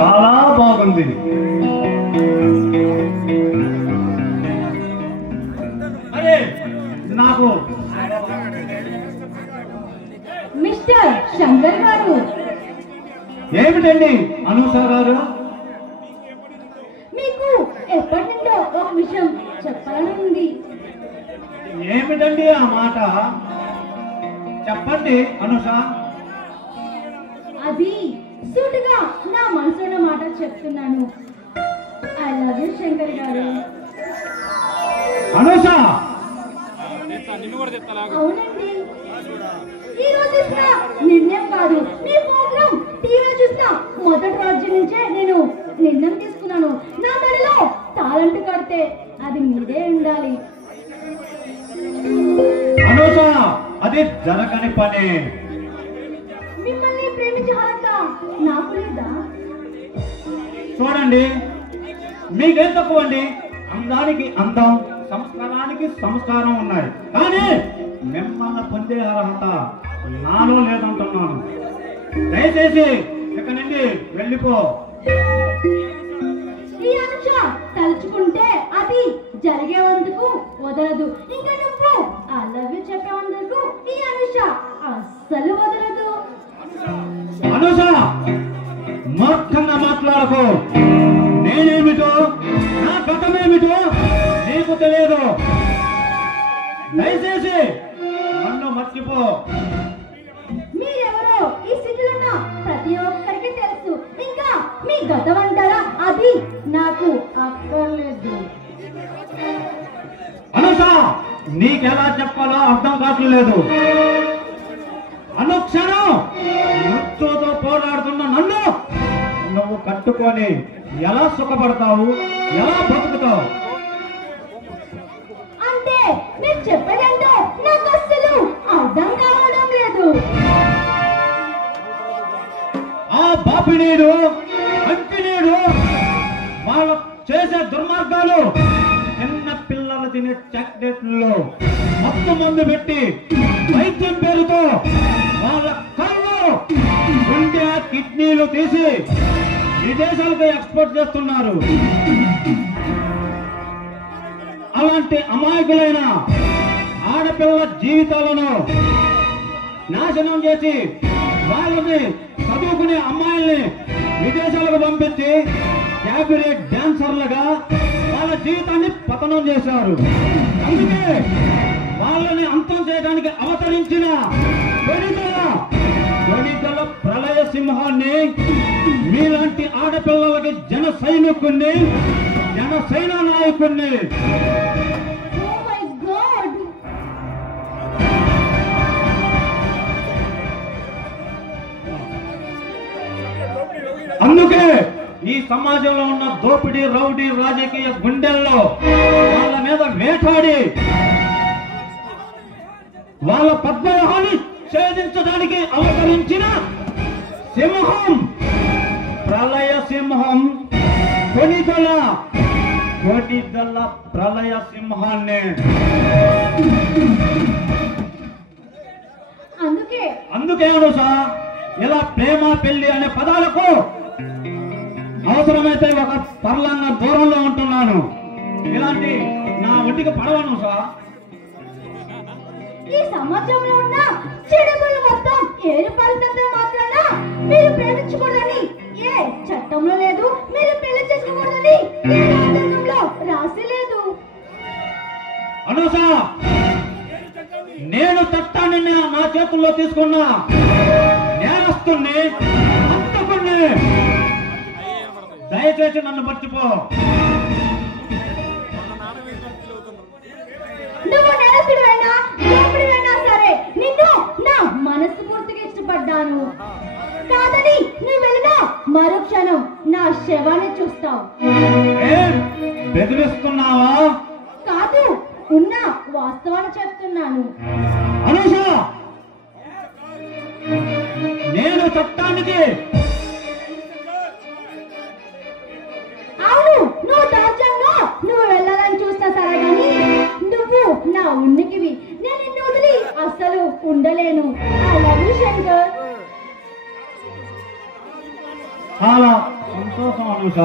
చాలా బాగుంది. అరే నాకు మిస్టర్ శంకర్ గారు. ఏమిటండి అనూష గారు? మీకు ఎప్పటి నుండో ఒక విషయం చెప్పాలని ఉంది. ఏమిటండి ఆ మాట? చెప్పండి అనూష. అది సూటిగా నా మనసున్న మాట చెప్తున్నాను. ఐ లవ్ యూ శంకర్ గారు. అనూష, అవునండి, ఈ రోజు ఇచ్చిన నిర్ణయం కాదు, మీ ప్రోగ్రామ్ టీవీలో చూసిన మొదటి రోజు నుంచే నేను నిర్ణయం తీసుకున్నాను. నా మెడలో తాళంటు కడితే అది మీరే ఉండాలి. అనూష, అది జరగని పని. మిమ్మల్ని ప్రేమించే అర్హత నాకు లేదా? చూడండి, మీకేం తక్కువ అండి? అందానికి అందం, సంస్కారానికి సంస్కారం ఉన్నాయి, కానీ మిమ్మల్ని పొందే అర్హత నాలో లేదంటున్నాను. దయచేసి ఇక్కడి నుండి వెళ్ళిపో. ఈ అనుష తలుచుకుంటే అది జరిగేందుకు వదలదు. ఇంకా నువ్వు ఐ లవ్ యూ చెప్పేందుకు ఈ అనుష అస్సలు వదలదు. అనూష, మూర్ఖంగా మాట్లాడకు. నేనేమిటో, నా గతమేమిటో నీకు తెలియదు. దయచేసి నన్ను మర్చిపో. మీరెవరో ఈ సిటీలో ఉన్న ప్రతి ఒక్కరికి తెలుసు. ఇంకా మీ గతం అంటారా, అది నాకు అక్కర్లేదు. అనూష, నీకెలా చెప్పాలో అర్థం కావట్లేదు. అనుక్షణం మృత్యుతో పోరాడుతున్న నన్ను నువ్వు కట్టుకొని ఎలా సుఖపడతావు, ఎలా బతుకుతావు? అంటే మీరు చెప్పేదంటే నాకు అస్సలు అర్థం కావడం లేదు. ఆ బాపినీడు, అంపినీడు, వాళ్ళు చేసే దుర్మార్గాలు, చిన్న పిల్లలు తినే చాక్లెట్లు మొత్తం మందు పెట్టి వైద్యం పేరుతో వాళ్ళ కళ్ళు, గుండె, కిడ్నీలు తీసి విదేశాలకు ఎక్స్పోర్ట్ చేస్తున్నారు. అలాంటి అమాయకులైన ఆడపిల్లల జీవితాలను నాశనం చేసి వాళ్ళని చదువుకునే అమ్మాయిల్ని విదేశాలకు పంపించి క్యాబినెట్ డాన్సర్లుగా వాళ్ళ జీవితాన్ని పతనం చేశారు. అందుకే వాళ్ళని అంతం చేయడానికి అవతరించిన కొనిదల ప్రళయ సింహాన్ని, మీలాంటి ఆడపిల్లలకి జన సైనికుణ్ణి, జన సైనా నాయకుణ్ణి. Oh my God! అందుకే ఈ సమాజంలో ఉన్న దోపిడీ, రౌడీ, రాజకీయ గుండెల్లో వాళ్ళ మీద వేటాడి వాళ్ళ పద్మవ్యూహాన్ని ఛేదించడానికి అవతరించిన సింహం, ప్రళయ సింహం, కొనిదల ప్రళయ సింహాన్ని. అందుకే అనుస ఇలా ప్రేమ, పెళ్లి అనే పదాలకు అవసరమైతే ఒక పర్లాంగ దూరంలో ఉంటున్నాను. ఇలాంటి నా ఒంటికి పడవను సార్. ఈ సమాజంలో ఉన్న చెడుగులు మొత్తం ఏర్పడినంత మాత్రాన మీరు ప్రేమించకూడదని ఏ చట్టంలో లేదు, మీరు పెళ్లి చేసుకోకూడదని ఏ రాజ్యాంగంలో రాసి లేదు. అనూష, నేను చట్టాన్ని నా చేతుల్లో తీసుకున్నా నేరస్తుణ్ణి, హంతకుణ్ణి. దయచేసి నన్ను మర్చిపో. నువ్వు నేరస్తుడివైనా దోపిడివైనా సరే నిన్ను నా మనస్ఫూర్తిగా ఇష్టపడ్డాను. కాదని నువ్వు వెళ్ళిన మరుక్షణం నా శవాన్ని చూస్తావు. బెదిరిస్తున్నావా? కాదు, ఉన్న వాస్తవాన్ని చెప్తున్నాను. అనూష, నేను చట్టానికి అవును, నువ్వు దాచంగా నువ్వు వెళ్ళాలని చూస్తా సరే, కానీ నువ్వు నా ఉనికివి. నేను నిన్ను వదిలి అస్సలు ఉండలేను. I love you Shankar. చాలా సంతోషం అనూష.